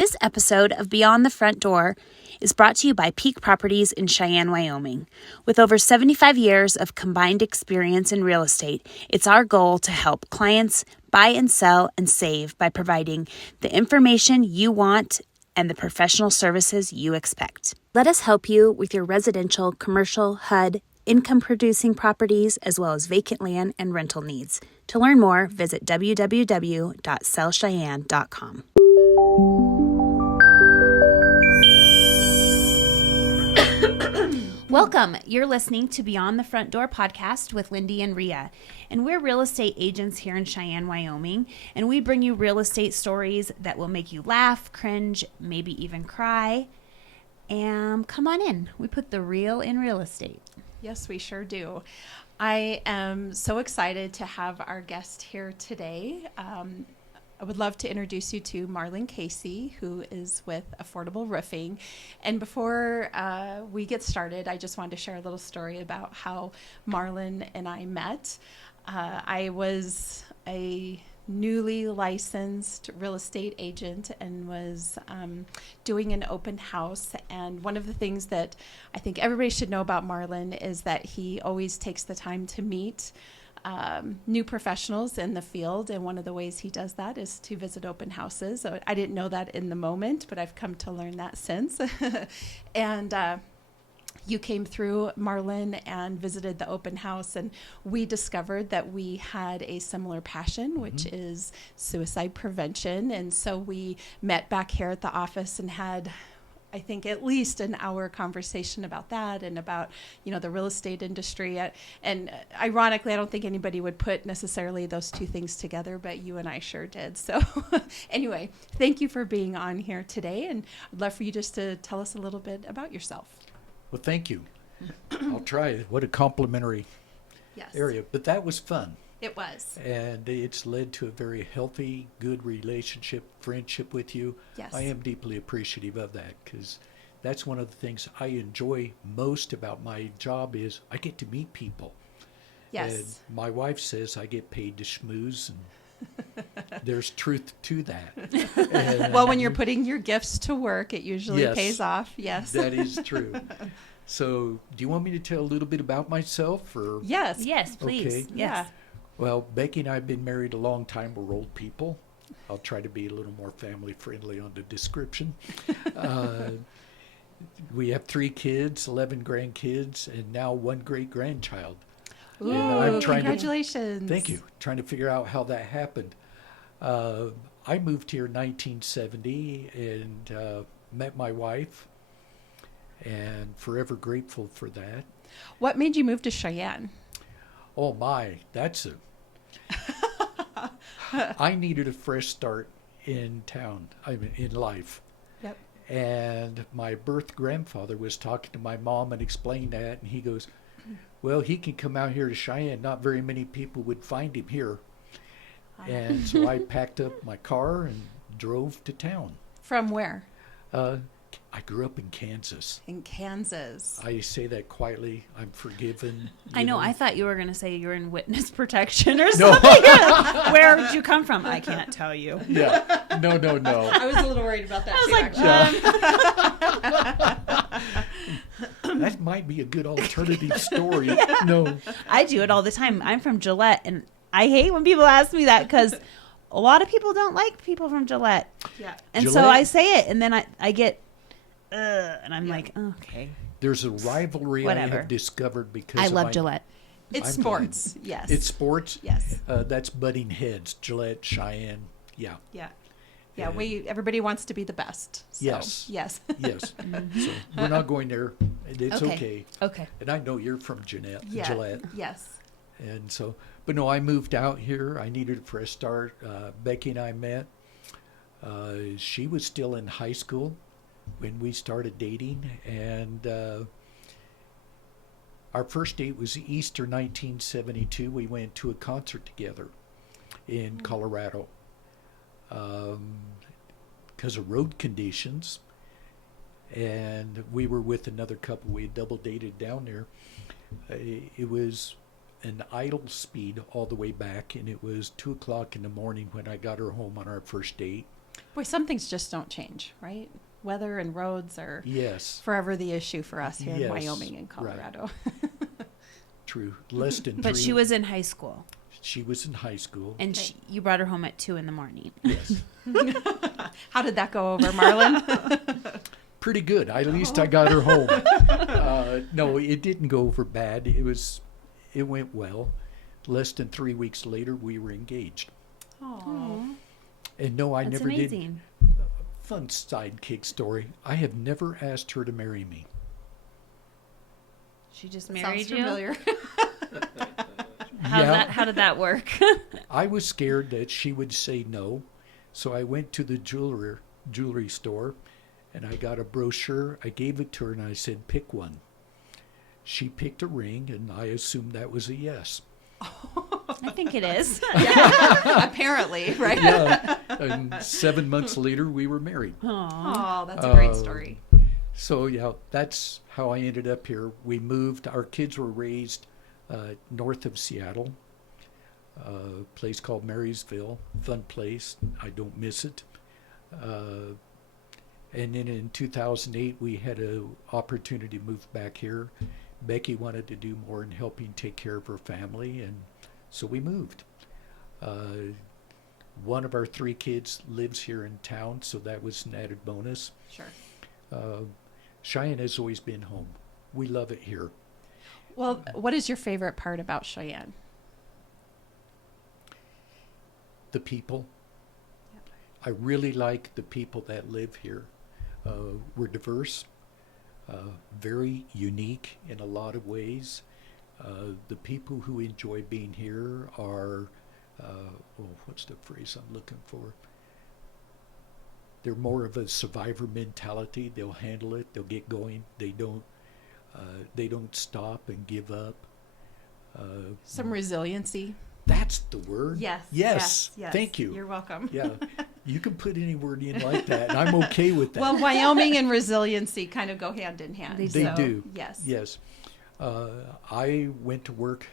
This episode of Beyond the Front Door is brought to you by Peak Properties in Cheyenne, Wyoming. With over 75 years of combined experience in real estate, it's our goal to help clients buy and sell and save by providing the information you want and the professional services you expect. Let us help you with your residential, commercial, HUD, income-producing properties, as well as vacant land and rental needs. To learn more, visit www.sellcheyenne.com. Welcome. You're listening to Beyond the Front Door podcast with Lindy and Rhea. And we're real estate agents here in Cheyenne, Wyoming. And we bring you real estate stories that will make you laugh, cringe, maybe even cry. And come on in. We put the real in real estate. Yes, we sure do. I am so excited to have our guest here today. I would love to introduce you to Marlin Casey, who is with Affordable Roofing. And before we get started, I just wanted to share a little story about how Marlin and I met. I was a newly licensed real estate agent and was doing an open house. And one of the things that I think everybody should know about Marlin is that he always takes the time to meet new professionals in the field, and one of the ways he does that is to visit open houses. So I didn't know that in the moment, but I've come to learn that since. And you came through, Marlin, and visited the open house, and we discovered that we had a similar passion, which is suicide prevention. And so we met back here at the office and had, I think, at least an hour conversation about that and about, the real estate industry. And ironically, I don't think anybody would put necessarily those two things together, but you and I sure did. So anyway, thank you for being on here today. And I'd love for you just to tell us a little bit about yourself. Well, thank you. I'll try. What a complimentary area. But that was fun. It was. And it's led to a very healthy, good relationship, friendship with you. Yes. I am deeply appreciative of that, because that's one of the things I enjoy most about my job is I get to meet people. Yes. And my wife says I get paid to schmooze, and there's truth to that. And, well, when you're putting your gifts to work, it usually yes, pays off. Yes. That is true. So do you want me to tell a little bit about myself? Or? Yes. Yes, please. Okay. Yes. Yeah. Well, Becky and I have been married a long time. We're old people. I'll try to be a little more family friendly on the description. We have 3 kids, 11 grandkids, and now 1 great grandchild. Ooh, and I'm trying congratulations. Thank you. Trying to figure out how that happened. I moved here in 1970 and met my wife, and forever grateful for that. What made you move to Cheyenne? Oh my, that's a... I needed a fresh start in town, in life. Yep. And my birth grandfather was talking to my mom and explained that, and he goes, well, he can come out here to Cheyenne. Not very many people would find him here. And so I packed up my car and drove to town. From where? I grew up in Kansas. In Kansas. I say that quietly. I'm forgiven. I know. know. I thought you were going to say you're in witness protection or something. Where did you come from? I can't tell you. Yeah. No. I was a little worried about that too. That might be a good alternative story. Yeah. No. I do it all the time. I'm from Gillette, and I hate when people ask me that because a lot of people don't like people from Gillette. Yeah. And Gillette? so I say it, and then I get, and I'm like, okay. There's a rivalry Whatever. I have discovered because I of love my, Gillette. It's I'm sports. Yes. It's sports. Yes. That's butting heads. Gillette, Cheyenne. Yeah. Yeah. Yeah. Everybody wants to be the best. So, Yes. Yes. Yes. So we're not going there. It's okay. Okay. And I know you're from Gillette. Yes. And so, but no, I moved out here. I needed a fresh start. Becky and I met. She was still in high school when we started dating, and our first date was Easter 1972. We went to a concert together in Colorado because of road conditions, and we were with another couple. We had double dated down there. It was an idle speed all the way back, and it was 2:00 in the morning when I got her home on our first date. Boy, some things just don't change, right? Weather and roads are Yes, forever the issue for us here in Yes, Wyoming and right. Colorado. true. Less than But three. she was in high school, She was in high school. and you brought her home at 2 a.m. Yes. How did that go over, Marlin? Pretty good. At least I got her home. No, it didn't go over bad. It went well. Less than 3 weeks later, we were engaged. Oh, And no, I That's never did. amazing. Fun sidekick story. I have never asked her to marry me. She just sounds married you. familiar. How did that work? I was scared that she would say no, so I went to the jewelry store, and I got a brochure. I gave it to her, and I said, pick one. She picked a ring, and I assumed that was a yes. I think it is. Yeah, apparently, right? Yeah. And 7 months later, we were married. Oh, that's a great story. So, yeah, that's how I ended up here. We moved. Our kids were raised north of Seattle, a place called Marysville. Fun place. I don't miss it. And then in 2008, we had an opportunity to move back here. Becky wanted to do more in helping take care of her family, and so we moved. One of our 3 kids lives here in town, so that was an added bonus. Sure. Cheyenne has always been home. We love it here. Well, what is your favorite part about Cheyenne? The people. I really like the people that live here. We're diverse, very unique in a lot of ways. The people who enjoy being here are, what's the phrase I'm looking for? They're more of a survivor mentality. They'll handle it. They'll get going. They don't stop and give up. Some resiliency. That's the word. Yes. Thank you. You're welcome. Yeah. You can put any word in like that, and I'm okay with that. Well, Wyoming and resiliency kind of go hand in hand. They do. Yes. Yes. I went to work.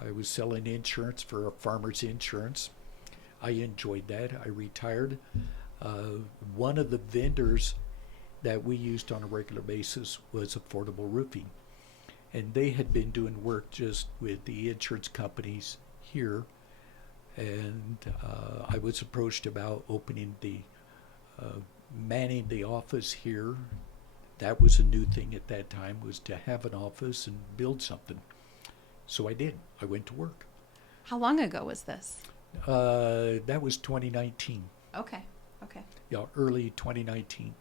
I was selling insurance for a farmer's insurance. I enjoyed that. I retired. One of the vendors that we used on a regular basis was Affordable Roofing. And they had been doing work just with the insurance companies here. And I was approached about manning the office here. That was a new thing at that time, was to have an office and build something. So I did. I went to work. How long ago was this? That was 2019. Okay. Yeah, early 2019.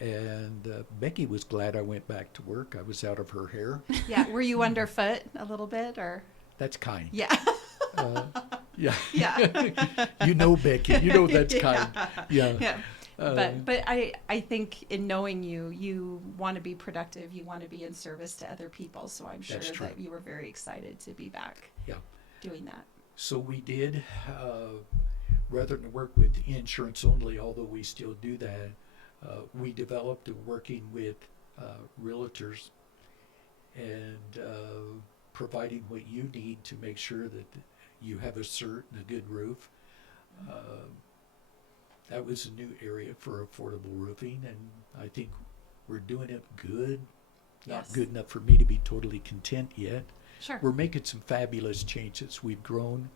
And Becky was glad I went back to work. I was out of her hair. Yeah. Were you underfoot a little bit, or? That's kind. Yeah. Yeah. Yeah. You know, Becky. You know that's kind. Yeah. Yeah. But I think in knowing you, you want to be productive. You want to be in service to other people. So I'm sure That's true. that you were very excited to be back Yeah. doing that. So we did, rather than work with insurance only, although we still do that, we developed a working with realtors and providing what you need to make sure that you have a cert and a good roof. That was a new area for affordable roofing, and I think we're doing it good. Not Yes. good enough for me to be totally content yet. Sure. We're making some fabulous changes. We've grown,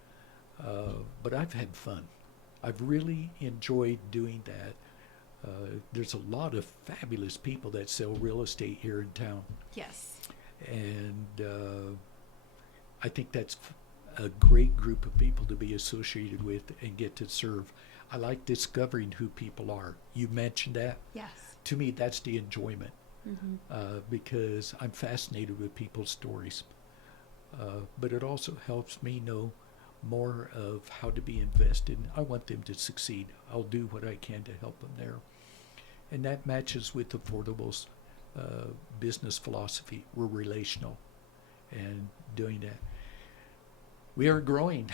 but I've had fun. I've really enjoyed doing that. There's a lot of fabulous people that sell real estate here in town, Yes. and I think that's a great group of people to be associated with and get to serve. I like discovering who people are. You mentioned that. Yes. To me, that's the enjoyment, Mm-hmm. because I'm fascinated with people's stories. But it also helps me know more of how to be invested. I want them to succeed. I'll do what I can to help them there. And that matches with Affordable's business philosophy. We're relational and doing that. We are growing.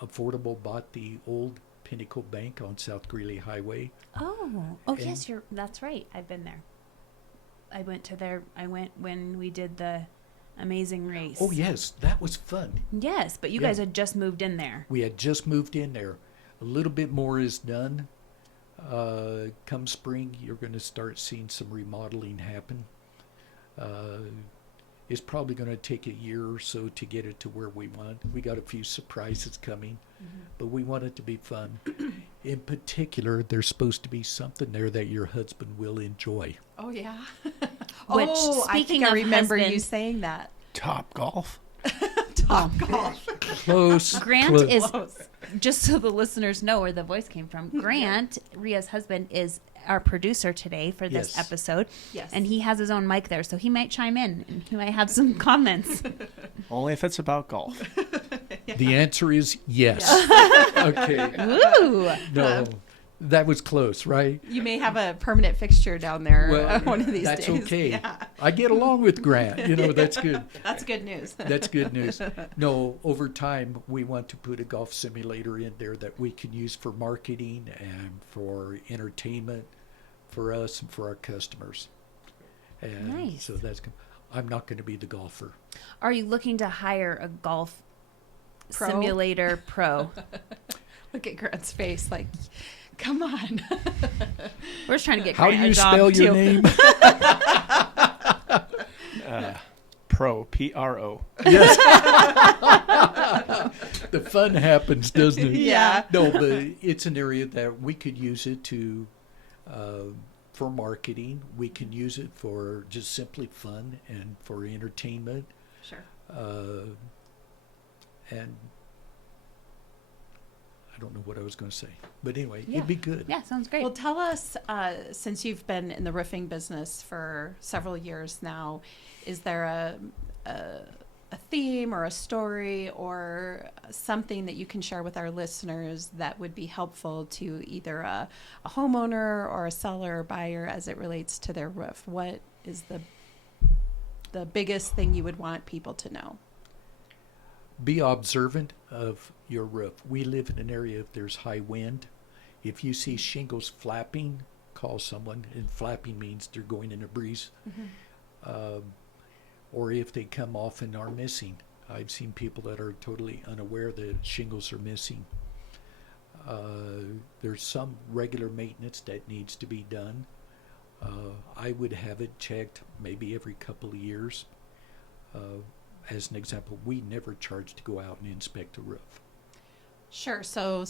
Affordable bought the old Pinnacle Bank on South Greeley Highway. Oh, And- yes, that's right. I've been there. I went when we did the Amazing Race. Oh, yes, that was fun. Yes, but you Yeah. guys had just moved in there. We had just moved in there. A little bit more is done. Come spring, you're going to start seeing some remodeling happen. It's probably going to take a year or so to get it to where we want. We got a few surprises coming, but we want it to be fun. In particular, there's supposed to be something there that your husband will enjoy. Oh, yeah. Which, I speaking think I of remember husband- you saying that. Top golf. Top golf. Close. Grant close. is, Close. just so the listeners know where the voice came from, Grant, Ria's husband, is our producer today for this Yes. episode. Yes. And he has his own mic there, so he might chime in and he might have some comments. Only if it's about golf. The answer is yes. Okay. Ooh. No, that was close, right? You may have a permanent fixture down there Well, one of these that's days. okay. Yeah. I get along with Grant. You know, that's good. That's good news. That's good news. No, over time, we want to put a golf simulator in there that we can use for marketing and for entertainment for us and for our customers. And Nice. so that's good. I'm not going to be the golfer. Are you looking to hire a golf Pro? simulator pro? Look at Grant's face like, come on. We're just trying to get How do Grant you a job spell your too. name? Pro, P-R-O. Yes. The fun happens, doesn't it? Yeah. No, but it's an area that we could use it to, for marketing. We can use it for just simply fun and for entertainment. Sure. And I don't know what I was going to say, but anyway, Yeah. it'd be good. Yeah, sounds great. Well, tell us, since you've been in the roofing business for several years now, is there a theme or a story or something that you can share with our listeners that would be helpful to either a homeowner or a seller or buyer as it relates to their roof? What is the biggest thing you would want people to know? Be observant of your roof. We live in an area if there's high wind. If you see shingles flapping, call someone. And flapping means they're going in a breeze. Or if they come off and are missing. I've seen people that are totally unaware that shingles are missing. There's some regular maintenance that needs to be done. I would have it checked maybe every couple of years. As an example, we never charge to go out and inspect a roof. Sure. So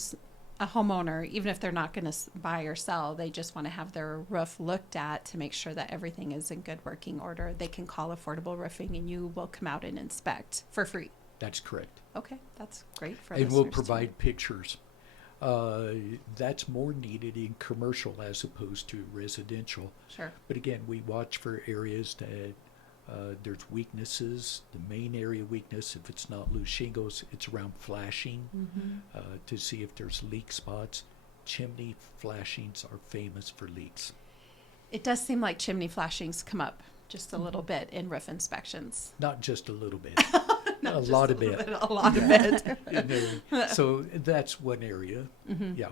a homeowner, even if they're not going to buy or sell, they just want to have their roof looked at to make sure that everything is in good working order. They can call Affordable Roofing and you will come out and inspect for free. That's correct. Okay, that's great for And we'll listeners to know. provide pictures. That's more needed in commercial as opposed to residential. Sure. But again, we watch for areas that there's weaknesses. The main area weakness, if it's not loose shingles, it's around flashing to see if there's leak spots. Chimney flashings are famous for leaks. It does seem like chimney flashings come up just a little bit in roof inspections. Not just a little bit, a lot of it. A lot of it. So that's one area. Yeah.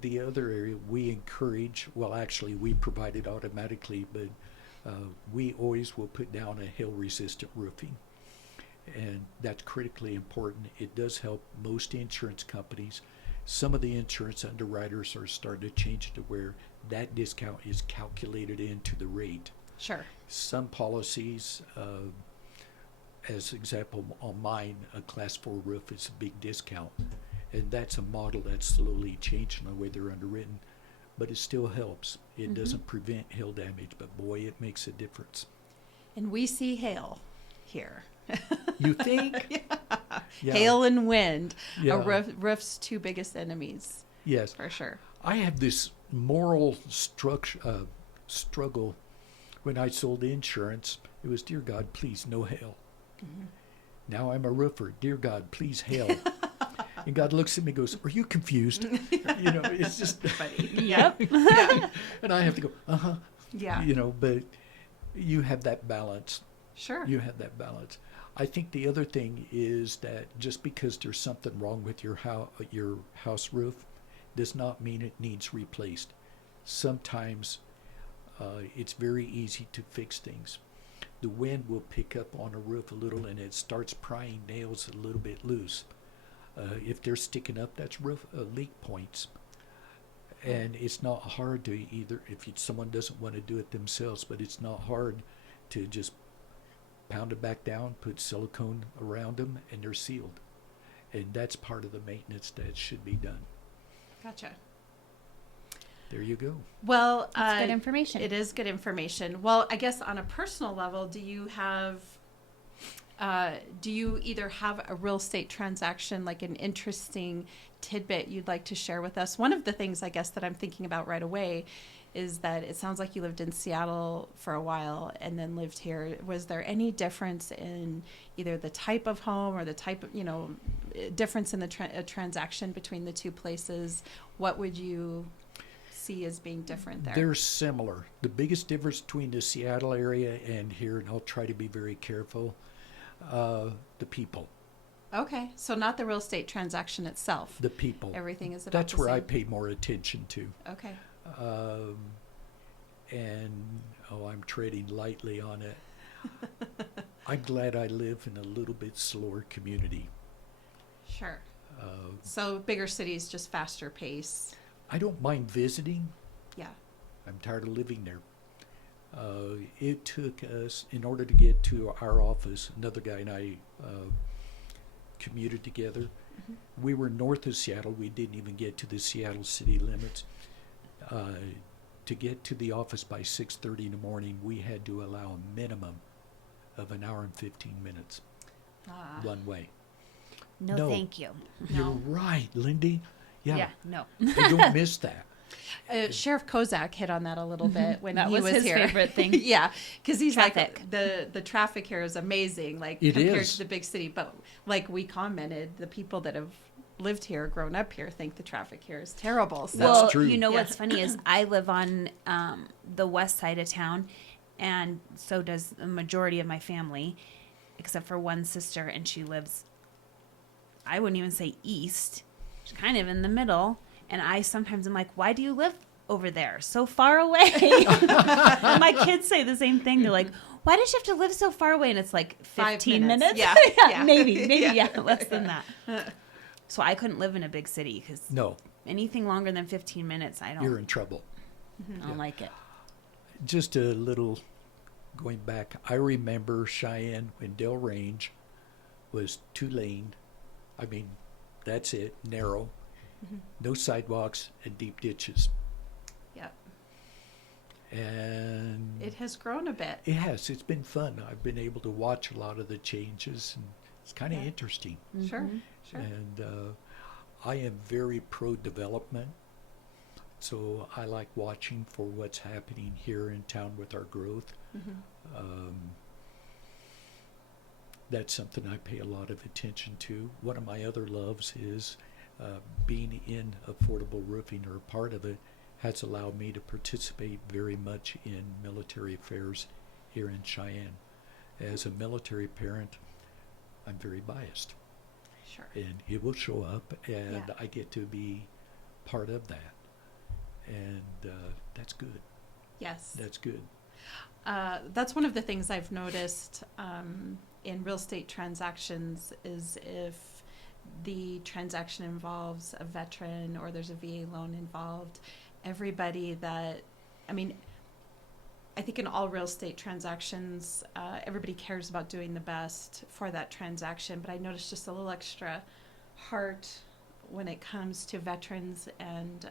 The other area we encourage, well, actually we provide it automatically, but we always will put down a hail-resistant roofing. And that's critically important. It does help most insurance companies. Some of the insurance underwriters are starting to change it to where that discount is calculated into the rate. Sure. Some policies, as example on mine, a class 4 roof is a big discount. And that's a model that's slowly changing the way they're underwritten. But it still helps. It doesn't prevent hail damage, but boy, it makes a difference. And we see hail here. You think? Yeah. Hail and wind. Yeah. Roof's two biggest enemies, Yes. for sure. I had this moral struggle when I sold insurance. It was, dear God, please, no hail. Now I'm a roofer. Dear God, please, hail. And God looks at me and goes, are you confused? You know, it's just funny. Yep. Yeah. And I have to go, Yeah. you know, but you have that balance. Sure. You have that balance. I think the other thing is that just because there's something wrong with your house roof does not mean it needs replaced. Sometimes it's very easy to fix things. The wind will pick up on a roof a little and it starts prying nails a little bit loose. If they're sticking up, that's roof leak points. And it's not hard to either, if someone doesn't want to do it themselves, but it's not hard to just pound it back down, put silicone around them, and they're sealed. And that's part of the maintenance that should be done. Gotcha. There you go. Well, That's good information. It is good information. Well, I guess on a personal level, do you either have a real estate transaction, like an interesting tidbit you'd like to share with us? One of the things I guess that I'm thinking about right away is that it sounds like you lived in Seattle for a while and then lived here. Was there any difference in either the type of home or the type of, difference in the transaction between the two places? What would you see as being different there? They're similar. The biggest difference between the Seattle area and here, and I'll try to be very careful, the people. Okay, so not the real estate transaction itself. The people. Everything is about That's the where I same. pay more attention to. Okay. I'm treading lightly on it. I'm glad I live in a little bit slower community. Sure. So bigger cities, just faster pace. I don't mind visiting. Yeah. I'm tired of living there. It took us, in order to get to our office, another guy and I commuted together. Mm-hmm. We were north of Seattle. We didn't even get to the Seattle city limits. To get to the office by 6:30 in the morning, we had to allow a minimum of an hour and 15 minutes one way. No, thank you. You're right, Lindy. Yeah. No. I don't miss that. Sheriff Kozak hit on that a little bit when That he was was his here. favorite thing. Yeah, because he's Traffic. like the traffic here is amazing, like It compared is. to the big city. But like we commented, the people that have lived here, grown up here, think the traffic here is terrible. So. That's Well, true. you know Yeah. what's funny is I live on the west side of town, and so does the majority of my family, except for one sister, and she lives, I wouldn't even say east, she's kind of in the middle. And I sometimes am like, why do you live over there so far away? And my kids say the same thing. They're like, why does she have to live so far away? And it's like 5 15 minutes. Yeah, yeah. maybe, yeah, less than that. So I couldn't live in a big city because No, anything longer than 15 minutes, I you're don't in trouble. like it. Just a little going back. I remember Cheyenne when Del Range was 2-lane. I mean, that's it, narrow. No sidewalks and deep ditches. Yeah, And it has grown a bit. it has. It's been fun. I've been able to watch a lot of the changes, and it's kind of Yeah. interesting. Sure, sure. And I am very pro-development, so I like watching for what's happening here in town with our growth. That's something I pay a lot of attention to. One of my other loves is being in affordable roofing, or a part of it, has allowed me to participate very much in military affairs here in Cheyenne. As a military parent, I'm very biased, Sure. and it will show up, and Yeah. I get to be part of that, and that's good. Yes. That's good. That's one of the things I've noticed in real estate transactions is if the transaction involves a veteran or there's a VA loan involved, everybody that, I mean, I think in all real estate transactions, everybody cares about doing the best for that transaction, but I noticed just a little extra heart when it comes to veterans and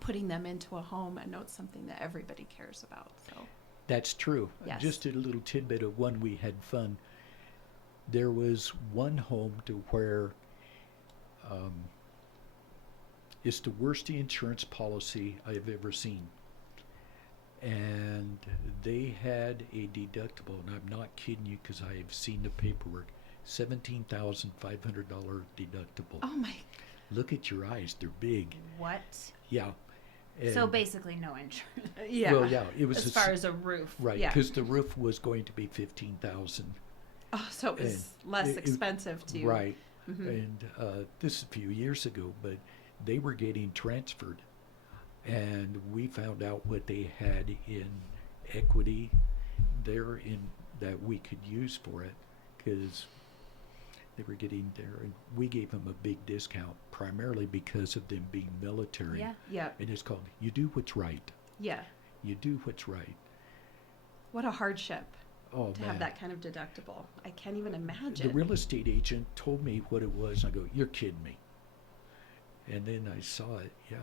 putting them into a home. I know it's something that everybody cares about, so. That's true. Yes. Just a little tidbit of one we had fun. There was one home to where it's the worst insurance policy I've ever seen. And they had a deductible, and I'm not kidding you because I've seen the paperwork, $17,500 deductible. Oh my. Look at your eyes, they're big. What? Yeah. So And- basically no insurance. Yeah. Well, yeah, it was As a far as a roof. right, yeah. because the roof was going to be 15,000. Oh, so it was And less it- expensive to. Right. Mhm. And this is a few years ago, but they were getting transferred. And we found out what they had in equity there in that we could use for it, because They were getting there, and we gave them a big discount primarily because of them being military. Yeah. Yeah. And it's called "You Do What's Right." Yeah. You do what's right. What a hardship Oh to man! have that kind of deductible. I can't even imagine. The real estate agent told me what it was. I go, "You're kidding me." And then I saw it. Yeah.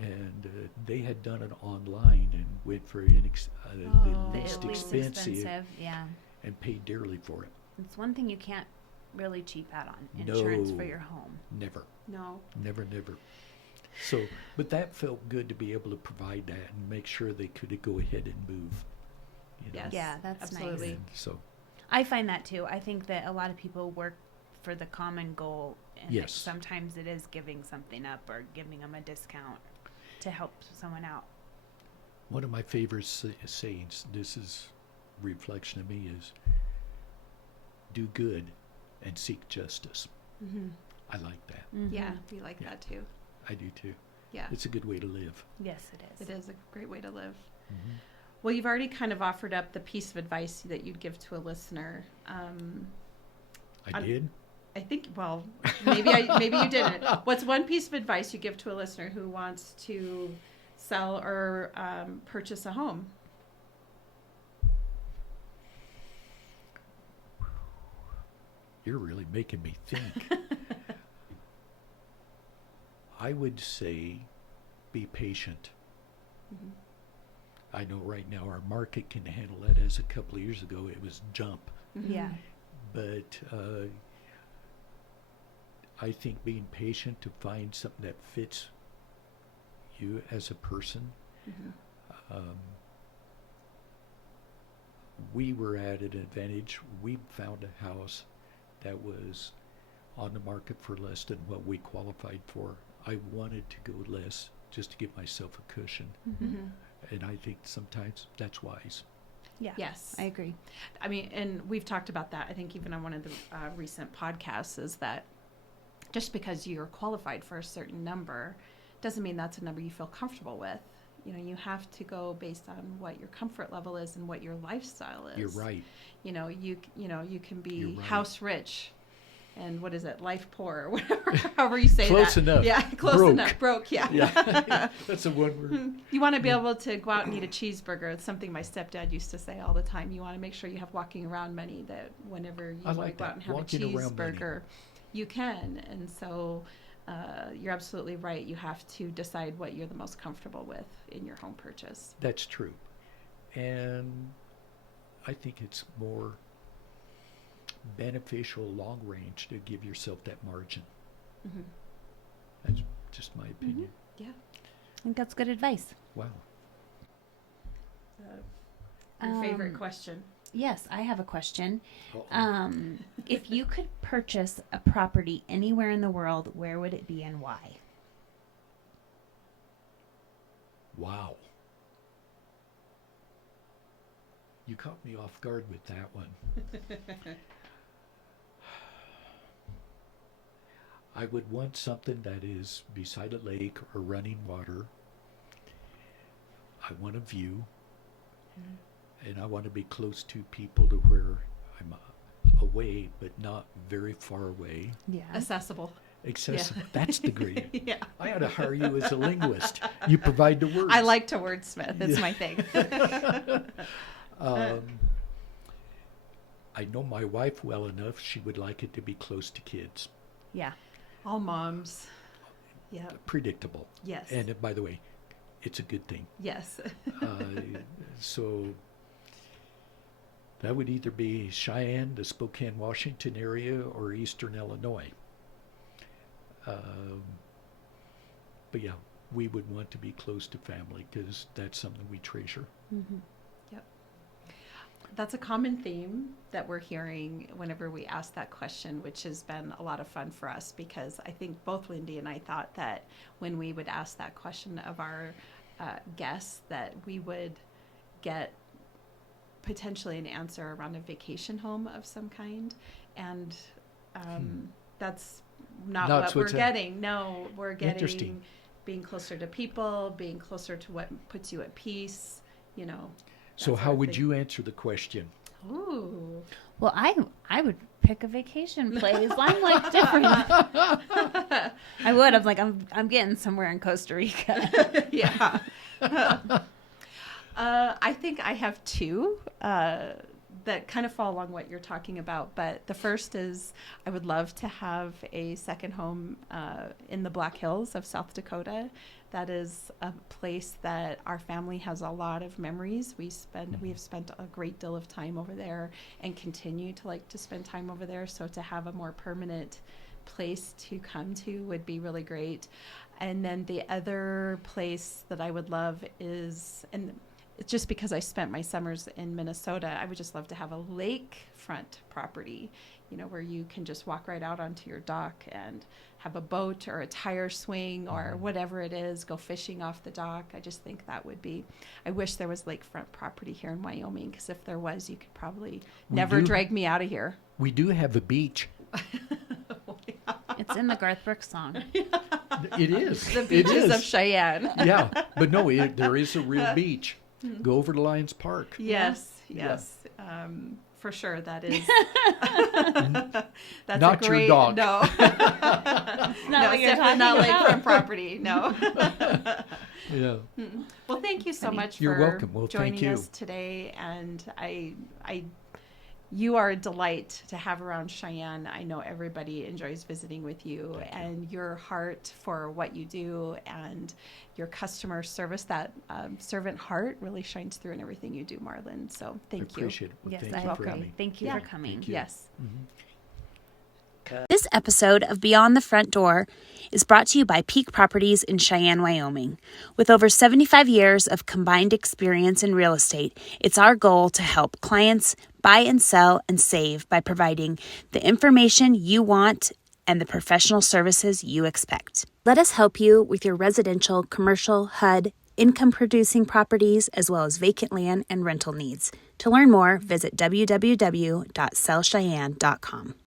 And they had done it online and went for Oh. the The least least expensive yeah. and paid dearly for it. It's one thing you can't really cheap out on, insurance for No. your home. Never, No. never, never. So, but that felt good to be able to provide that and make sure they could go ahead and move. You know? Yes. Yeah, that's absolutely. And so, I find that too. I think that a lot of people work for the common goal, and Yes. sometimes it is giving something up or giving them a discount to help someone out. one of my favorite sayings, this is reflection of me, is do good and seek justice. Mm-hmm. I like that. Yeah, we like Yeah. that too. I do too. Yeah, It's a good way to live. Yes, it is. it is a great way to live. Mm-hmm. Well, you've already kind of offered up the piece of advice that you'd give to a listener. I did. I think, well, maybe you didn't. What's one piece of advice you give to a listener who wants to sell or purchase a home? You're really making me think. I would say be patient. Mhm. I know right now our market can handle that. As a couple of years ago, it was jump. Mhm. Yeah. But I think being patient to find something that fits you as a person. Mhm. We were at an advantage. We found a house that was on the market for less than what we qualified for. I wanted to go less just to give myself a cushion. Mhm. And I think sometimes that's wise. Yeah. Yes. I agree. I mean, and we've talked about that, I think, even on one of the recent podcasts, is that just because you're qualified for a certain number doesn't mean that's a number you feel comfortable with. You know, you have to go based on what your comfort level is and what your lifestyle is. You're right. You know, you can be You're right. house rich and what is it, life poor or whatever, however you say Close that. enough. Yeah, close Broke. enough. Broke, yeah. Yeah. That's a one word. You want to be able to go out and eat a cheeseburger. It's something my stepdad used to say all the time. You want to make sure you have walking around money, that whenever you I want like to go out that. and have Walking a around money. cheeseburger, you can. And so you're absolutely right. You have to decide what you're the most comfortable with in your home purchase. That's true. And I think it's more beneficial long range to give yourself that margin. Mm-hmm. That's just my opinion. Yeah. I think that's good advice. Wow. Your favorite Um, question? Yes, I have a question. Uh-oh. If you could purchase a property anywhere in the world, where would it be and why? Wow. You caught me off guard with that one. I would want something that is beside a lake or running water. I want a view. And I want to be close to people to where I'm away, but not very far away. Yeah. Accessible. Accessible. That's the great. Yeah. I ought to hire you as a linguist. You provide the words. I like to wordsmith. It's Yeah. my thing. I know my wife well enough. She would like it to be close to kids. Yeah. All moms. Yeah. Predictable. Yes. And by the way, it's a good thing. Yes. So that would either be Cheyenne, the Spokane, Washington area, or Eastern Illinois. But yeah, we would want to be close to family because that's something we treasure. Mm-hmm. Yep. That's a common theme that we're hearing whenever we ask that question, which has been a lot of fun for us because I think both Lindy and I thought that when we would ask that question of our guests that we would get potentially an answer around a vacation home of some kind. And that's not what we're getting. No, we're getting being closer to people, being closer to what puts you at peace, you know. So how would you answer the question? Ooh. Well, I would pick a vacation place. I'm like different. I would. I'm like I'm getting somewhere in Costa Rica. Yeah. I think I have two that kind of fall along what you're talking about. But the first is I would love to have a second home in the Black Hills of South Dakota. That is a place that our family has a lot of memories. We have spent a great deal of time over there and continue to like to spend time over there. So to have a more permanent place to come to would be really great. And then the other place that I would love is, and it's just because I spent my summers in Minnesota, I would just love to have a lakefront property, where you can just walk right out onto your dock and have a boat or a tire swing or whatever it is, go fishing off the dock. I just think that would be, I wish there was lakefront property here in Wyoming, because if there was, you could probably never drag me out of here. We do have a beach. It's in the Garth Brooks song. It is. The beaches of Cheyenne. Yeah, but no, there is a real beach. Go over to Lions Park. Yes. For sure, that is. That's Not a great, your dog. No, Not no, what you're definitely talking not about. lakefront property. No. Yeah. Well, thank you so much You're for welcome. Well, thank joining you. us today, and you are a delight to have around Cheyenne. I know everybody enjoys visiting with you, and your heart for what you do and your customer service, that servant heart really shines through in everything you do, Marlin. So thank you. Appreciate it. Well, Yes, thank I you for agree. having me. Thank you Yeah. for coming. Thank you. Yes. This episode of Beyond the Front Door is brought to you by Peak Properties in Cheyenne, Wyoming. With over 75 years of combined experience in real estate, it's our goal to help clients buy and sell and save by providing the information you want and the professional services you expect. Let us help you with your residential, commercial, HUD, income-producing properties, as well as vacant land and rental needs. To learn more, visit www.sellcheyenne.com.